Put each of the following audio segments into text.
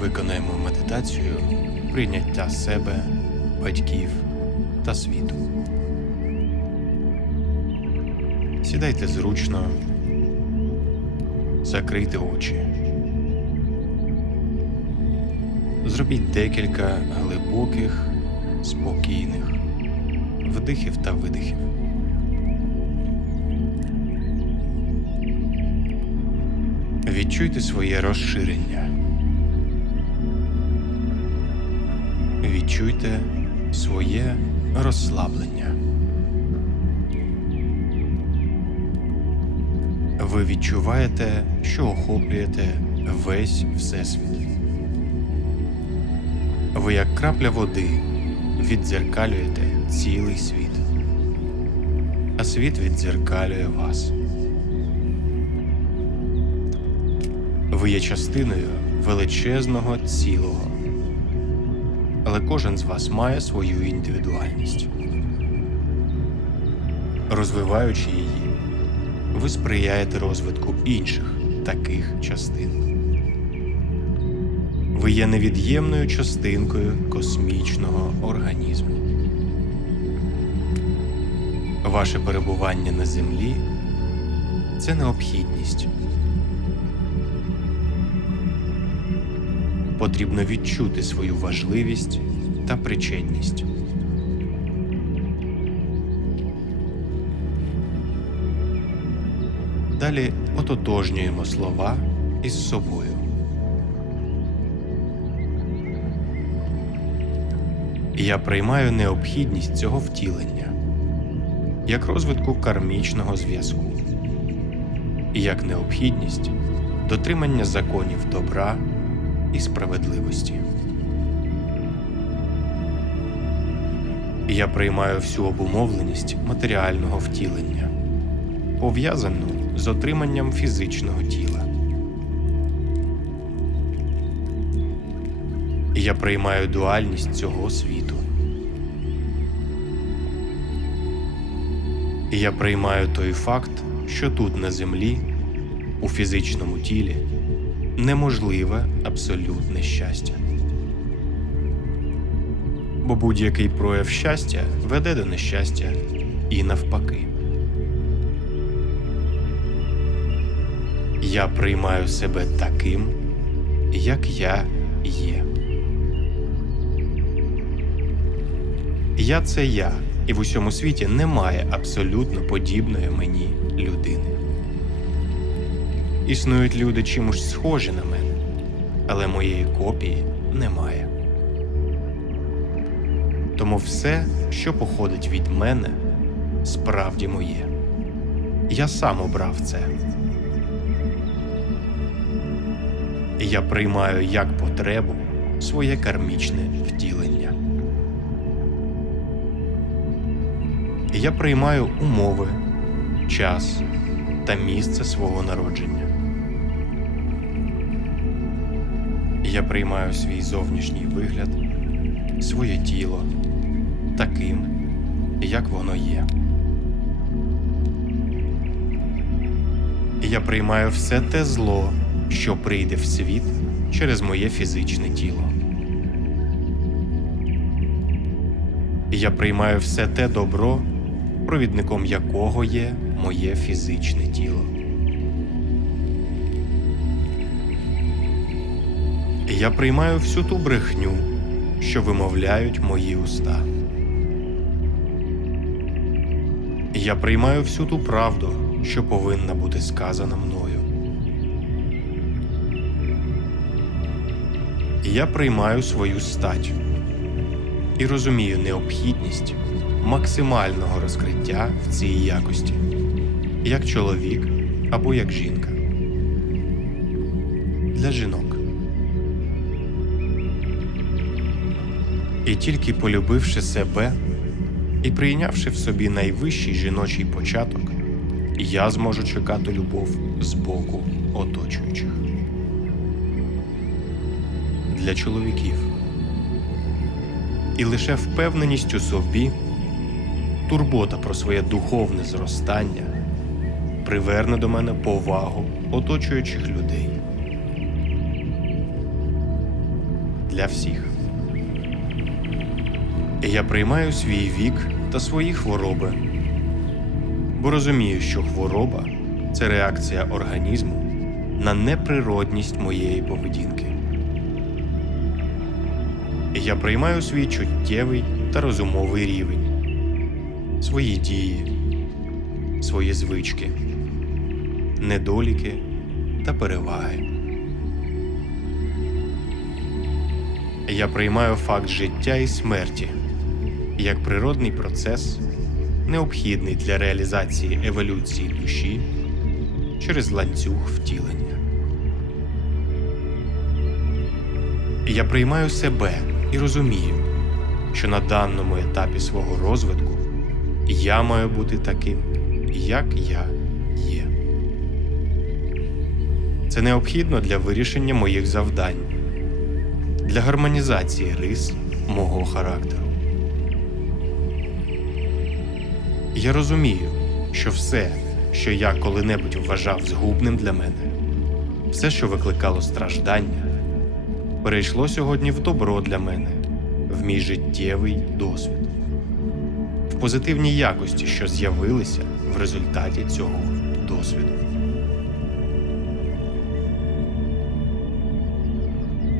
Виконаємо медитацію прийняття себе, батьків та світу. Сідайте зручно, закрийте очі. Зробіть декілька глибоких, спокійних вдихів та видихів. Відчуйте своє розширення. Відчуйте своє розслаблення. Ви відчуваєте, що охоплюєте весь Всесвіт. Ви, як крапля води, віддзеркалюєте цілий світ, а світ віддзеркалює вас. Ви є частиною величезного цілого, але кожен з вас має свою індивідуальність. Розвиваючи її, ви сприяєте розвитку інших таких частин. Ви є невід'ємною частинкою космічного організму. Ваше перебування на землі це необхідність. Потрібно відчути свою важливість та причетність. Далі ототожнюємо слова із собою. Я приймаю необхідність цього втілення як розвитку кармічного зв'язку, і як необхідність дотримання законів добра і справедливості. Я приймаю всю обумовленість матеріального втілення, пов'язану з отриманням фізичного тіла. Я приймаю дуальність цього світу. Я приймаю той факт, що тут на землі, у фізичному тілі, неможливе абсолютне щастя. Бо будь-який прояв щастя веде до нещастя і навпаки. Я приймаю себе таким, як я є. Я це я, і в усьому світі немає абсолютно подібної мені людини. Існують люди чимось схожі на мене, але моєї копії немає. Тому все, що походить від мене, справді моє. Я сам обрав це. Я приймаю як потребу своє кармічне втілення. Я приймаю умови, час та місце свого народження. Я приймаю свій зовнішній вигляд, своє тіло таким, як воно є. Я приймаю все те зло, що прийде в світ через моє фізичне тіло. Я приймаю все те добро, провідником якого є моє фізичне тіло. Я приймаю всю ту брехню, що вимовляють мої уста. Я приймаю всю ту правду, що повинна бути сказана мною. Я приймаю свою стать і розумію необхідність максимального розкриття в цій якості, як чоловік або як жінка. Для жінок. І тільки полюбивши себе і прийнявши в собі найвищий жіночий початок, я зможу чекати любов з боку оточуючих. Для чоловіків. І лише впевненість у собі, турбота про своє духовне зростання приверне до мене повагу оточуючих людей. для всіх. Я приймаю свій вік та свої хвороби, бо розумію, що хвороба це реакція організму на неприродність моєї поведінки. Я приймаю свій чуттєвий та розумовий рівень, свої дії, свої звички, недоліки та переваги. Я приймаю факт життя і смерті як природний процес, необхідний для реалізації еволюції душі через ланцюг втілення. Я приймаю себе і розумію, що на даному етапі свого розвитку я маю бути таким, як я є. Це необхідно для вирішення моїх завдань, для гармонізації рис мого характеру. Я розумію, що все, що я коли-небудь вважав згубним для мене, все, що викликало страждання, перейшло сьогодні в добро для мене, в мій життєвий досвід, в позитивні якості, що з'явилися в результаті цього досвіду.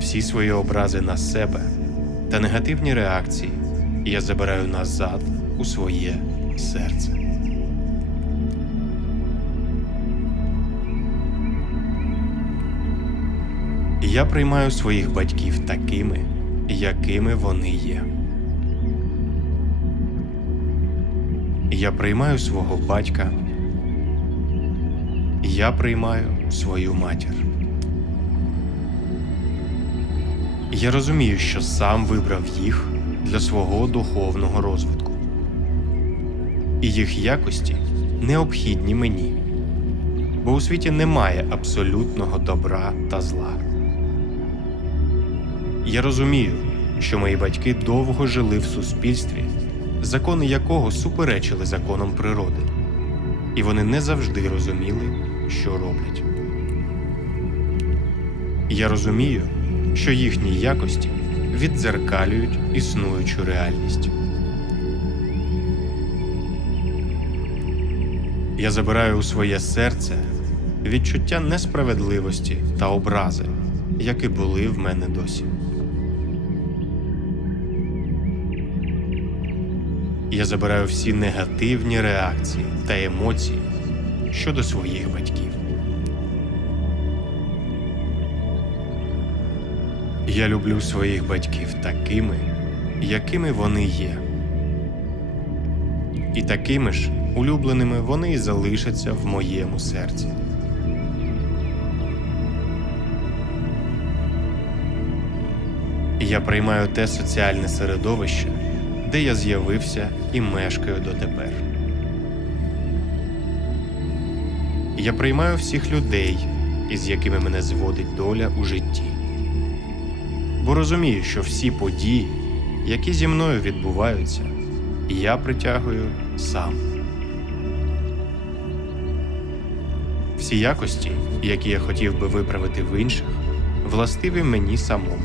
Всі свої образи на себе та негативні реакції я забираю назад у своє серце. Я приймаю своїх батьків такими, якими вони є. Я приймаю свого батька. Я приймаю свою матір. Я розумію, що сам вибрав їх для свого духовного розвитку. І їх якості необхідні мені, бо у світі немає абсолютного добра та зла. Я розумію, що мої батьки довго жили в суспільстві, закони якого суперечили законам природи, і вони не завжди розуміли, що роблять. Я розумію, що їхні якості віддзеркалюють існуючу реальність. Я забираю у своє серце відчуття несправедливості та образи, які були в мене досі. Я забираю всі негативні реакції та емоції щодо своїх батьків. Я люблю своїх батьків такими, якими вони є. І такими ж улюбленими вони і залишаться в моєму серці. Я приймаю те соціальне середовище, де я з'явився і мешкаю дотепер. Я приймаю всіх людей, із якими мене зводить доля у житті, бо розумію, що всі події, які зі мною відбуваються, я притягую сам. Всі якості, які я хотів би виправити в інших, властиві мені самому.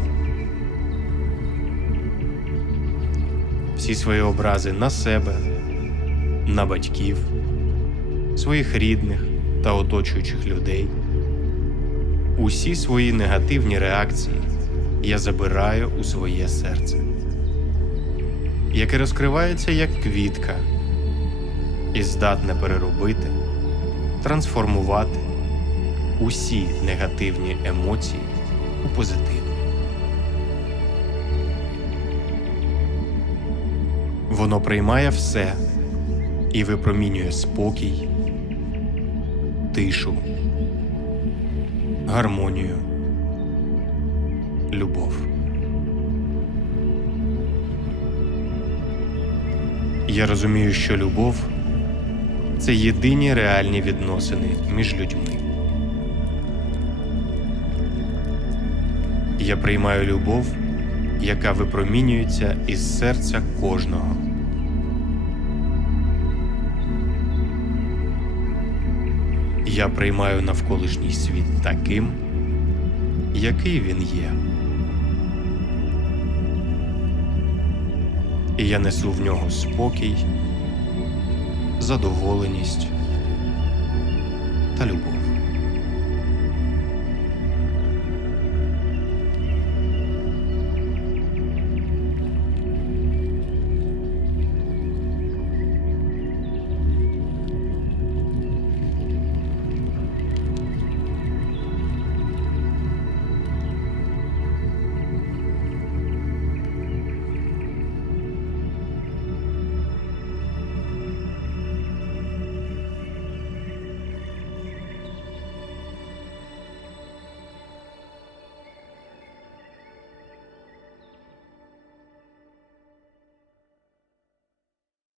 Всі свої образи на себе, на батьків, своїх рідних та оточуючих людей, усі свої негативні реакції я забираю у своє серце яке розкривається як квітка і здатне переробити, трансформувати усі негативні емоції у позитивні. Воно приймає все і випромінює спокій, тишу, гармонію, любов. Я розумію, що любов це єдині реальні відносини між людьми. Я приймаю любов, яка випромінюється із серця кожного. Я приймаю навколишній світ таким, який він є. і я несу в нього спокій, задоволеність та любов.